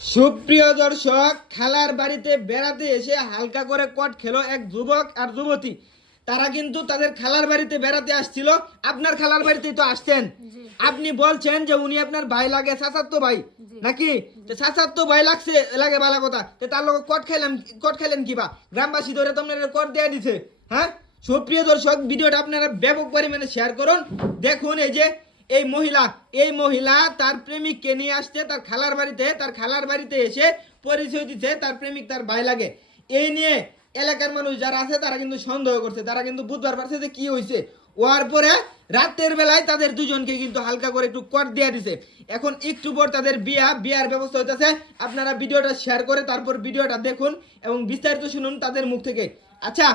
সুপ্রিয় দর্শক খালার বাড়িতে বেড়াতে এসে হালকা করে কট খেলো এক যুবক আর যুবতী। তারা কিন্তু তাদের খালার বাড়িতে বেড়াতে আসছিল। আপনার খালার বাড়িতেই তো আসছেন। আপনি বলছেন যে উনি আপনার ভাই লাগে সাসাত্ত ভাই। নাকি? তো সাসাত্ত ভাই লাগছে লাগে ভালো কথা। তো তার লোক কট খাইলাম কট খাইলেন কিবা গ্রামবাসী ধরে তো আপনার কট দেয়া দিছে হ্যাঁ? সুপ্রিয় দর্শক ভিডিওটা আপনারা ব্যাপক পরিমাণে শেয়ার করুন। দেখুন এই যে এই মহিলা এই মহিলা তার প্রেমিককে নিয়ে আসছে, তার খালার বাড়িতে, তার খালার বাড়িতে এসে পরিচয় দিচ্ছে, তার প্রেমিক তার ভাই লাগে। এই নিয়ে এলাকার মানুষ যারা আছে, তারা কিন্তু সন্দেহ করছে, তারা কিন্তু বুধবার পারছে যে কি হয়েছে ওয়ার পরে রাতের বেলায় তাদের দুজনকে কিন্তু হালকা করে একটু কট দিয়ে দিছে। এখন একটু পর তাদের বিয়া, বিয়ার ব্যবস্থা হইতেছে। আপনারা ভিডিওটা শেয়ার করে তারপর ভিডিওটা দেখুন এবং বিস্তারিত শুনুন তাদের মুখ থেকে। আচ্ছা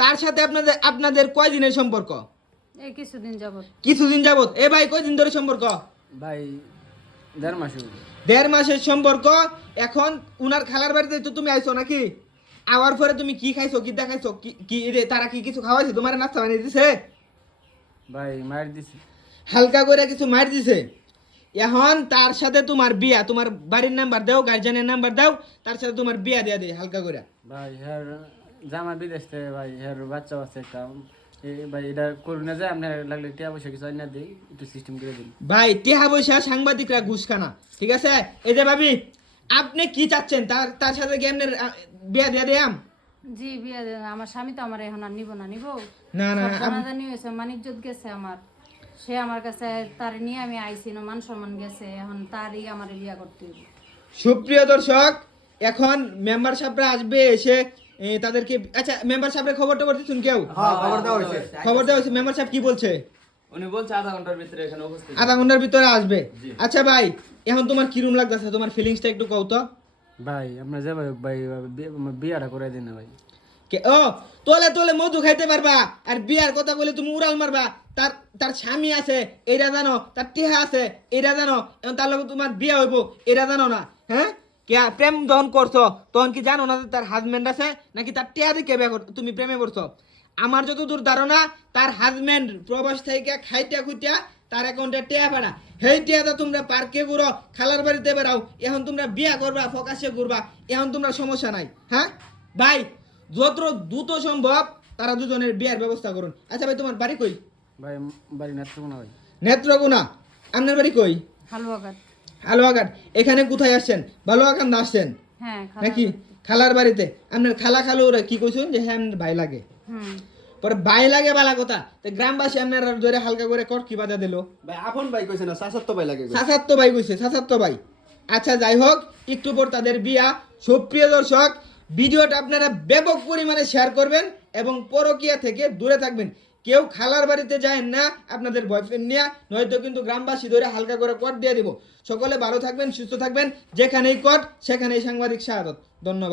তার সাথে আপনাদের আপনাদের কয় দিনের সম্পর্ক? এই কিছুদিন যাবত। কিছুদিন যাবত। এ ভাই কয়দিন ধরে সম্পর্ক? ভাই দেড় মাস দেড় মাসের সম্পর্ক? এখন উনার খালার বাড়িতে তো তুমি আইছো নাকি? আওয়ার পরে তুমি কি খাইছো কি দেখাইছো? কি তারা কি কিছু খাওয়াইছে? তোমার নাস্তা বানিয়ে দিছে? ভাই মার দিছি। হালকা করে কিছু মার দিছে? এখন তার সাথে তোমার বিয়া তোমার বাড়ির নাম্বার দাও গার্জিয়ানের নাম্বার দাও তার সাথে তোমার বিয়া দেয়া দে হালকা করে। ভাই হ্যার জামা বিদেশ থেকে ভাই হ্যার বাচ্চা বাচ্চা একটা। ভাই এটা করুন না যায় আপনার লাগলে টিয়া পয়সা কিছু আইনা দিই একটু সিস্টেম করে দিন। ভাই টেহা পয়সা সাংবাদিকরা ঘুষখানা ঠিক আছে? এই যে ভাবি আপনি কি চাচ্ছেন? তার তার সাথে কি বিয়া দেয়া দেয়াম জি বিয়ে দেন আমার স্বামী তো আমার এখন আর নিব না নিব? না না জানাজানি হয়েছে মানিজ্জত গেছে আমার। সে আমার কাছে তার নিয়ে আমি আইছি না মান সম্মান গেছে এখন তারই আমার বিয়া করতে সুপ্রিয় দর্শক এখন মেম্বার সাহেবরা আসবে এসে তাদেরকে আচ্ছা মেম্বার সাহেবের খবর টবর দিচ্ছেন কেউ? খবর দেওয়া হয়েছে। মেম্বার সাহেব কি বলছে? উনি বলছে আধা ঘণ্টার ভিতরে এখানে উপস্থিত। আধা ঘণ্টার ভিতরে আসবে। আচ্ছা ভাই এখন তোমার কিরম লাগতেছে? তোমার ফিলিংসটা একটু কও তো। ভাই আপনার যে ভাই আমার বিয়াটা করে দিন ভাই। কে ও তোলে তোলে মধু খাইতে পারবা আর বিয়ার কথা বলে তুমি উড়াল মারবা। তার তার স্বামী আছে এটা জানো তার টিহা আছে এটা জানো এবং তার লগে তোমার বিয়া হইব এটা জানো না হ্যাঁ? কে প্রেম যখন করছ তখন কি জানো না যে তার হাজবেন্ড আছে? নাকি তার টিহা দিয়ে বিয়া কর- তুমি প্রেমে পড়ছো? আমার যতদূর ধারণা তার হাজবেন্ড প্রবাস থেকে খাইটা খুইটা তার অ্যাকাউন্টে টিয়া পাড়া। সেই টিয়াটা তোমরা পার্কে ঘুরো খালার বাড়িতে বেড়াও এখন তোমরা বিয়া করবা ফকাশে ঘুরবা এখন তোমরা সমস্যা নাই হ্যাঁ? ভাই যত দ্রুত সম্ভব তারা দুজনের বিয়ার ব্যবস্থা করুন। আচ্ছা ভাই তোমার বাড়ি কই? ভাই বাড়ি নাচতে না ভাই। নেত্রকোনা। আপনার বাড়ি কই? হালুয়াঘাট। হালুয়াঘাট। এখানে কোথায় আসছেন? বালুয়াকান্দা আসছেন? হ্যাঁ নাকি? খালার বাড়িতে। আপনার খালা খালু ওরা কি কইছেন যে হ্যাঁ আপনার ভাই লাগে। পরে ভাই লাগে বালা কথা। তো গ্রামবাসী আপনার ধরে হালকা করে কট কি বাধা দিল? ভাই আপন ভাই কইছে না সাসাত্ত ভাই লাগে কইছে। সাসাত্ত ভাই কইছে সাসাত্ত ভাই। আচ্ছা যাই হোক একটু পর তাদের বিয়া। সুপ্রিয় দর্শক ভিডিওটা আপনারা ব্যাপক পরিমাণে শেয়ার করবেন এবং পরকিয়া থেকে দূরে থাকবেন। কেউ খালার বাড়িতে যায় না আপনাদের বয়ফ্রেন্ড নিয়ে, নয়তো কিন্তু গ্রামবাসী ধরে হালকা করে কট দিয়ে দিব। সকলে ভালো থাকবেন, সুস্থ থাকবেন, যেখানেই কট সেখানেই সাংবাদিক শাহাদত। ধন্যবাদ।